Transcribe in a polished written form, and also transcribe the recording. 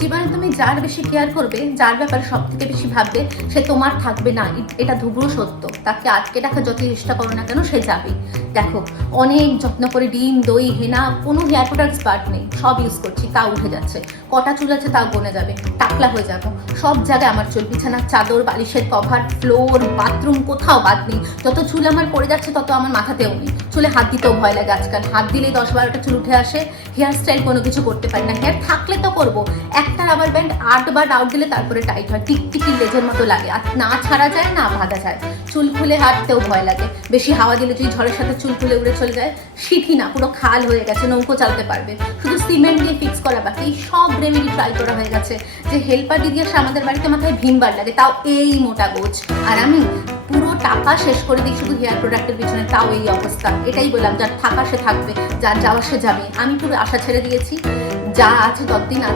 জীবনে তুমি যার বেশি কেয়ার করবে, যার ব্যাপারে সব থেকে বেশি ভাববে, সে তোমার থাকবে না, এটা ধুবড়ো সত্য। তাকে আটকে রাখার যত চেষ্টা করো না কেন, সে যাবে। দেখো, অনেক যত্ন করে ডিম, দই, হেনা, কোনো হেয়ার প্রোডাক্টস বাদ নেই, সব ইউজ করছি, তাও উঠে যাচ্ছে। কটা চুল আছে তাও গনে যাবে, টাকলা হয়ে যাবো। সব জায়গায় আমার চুল, বিছানার চাদর, বালিশের কভার, ফ্লোর, বাথরুম, কোথাও বাদ নেই। যত চুল আমার পড়ে যাচ্ছে তত আমার মাথাতেও নেই। চুলে হাত দিতেও ভয় লাগে আজকাল, হাত দিলেই 10-12টা চুল উঠে আসে। হেয়ার স্টাইল কোনো কিছু করতে পারি না, হেয়ার থাকলে তো করবো। একটা রাবার ব্যান্ড 8বার আউট দিলে তারপরে টাইট হয়, টিকটিকি লেজের মতো লাগে, আর না ছাড়া যায় না বাঁধা যায়। চুল খুলে হাঁটতেও ভয় লাগে, বেশি হাওয়া দিলে যদি ঝড়ের সাথে চুল খুলে উড়ে চলে যায়, সিঁথি না পুরো খাল হয়ে গেছে, নৌকো চালাতে পারবে। শুধু সিমেন্ট দিয়ে ফিক্স করা বাকি, সব রেমেডি ট্রাই করা হয়ে গেছে। যে হেল্পার দিদি আসে আমাদের বাড়িতে, মাথায় ভীমবার লাগে, তাও এই মোটা গোছ। আর আমি পুরো টাকা শেষ করে দিই শুধু হেয়ার প্রোডাক্টের পিছনে, তাও এই অবস্থা। এটাই বললাম, যার থাকা সে থাকবে, যার যাওয়া সে যাবে। আমি পুরো আশা ছেড়ে দিয়েছি, যা আছে ততদিন আছে।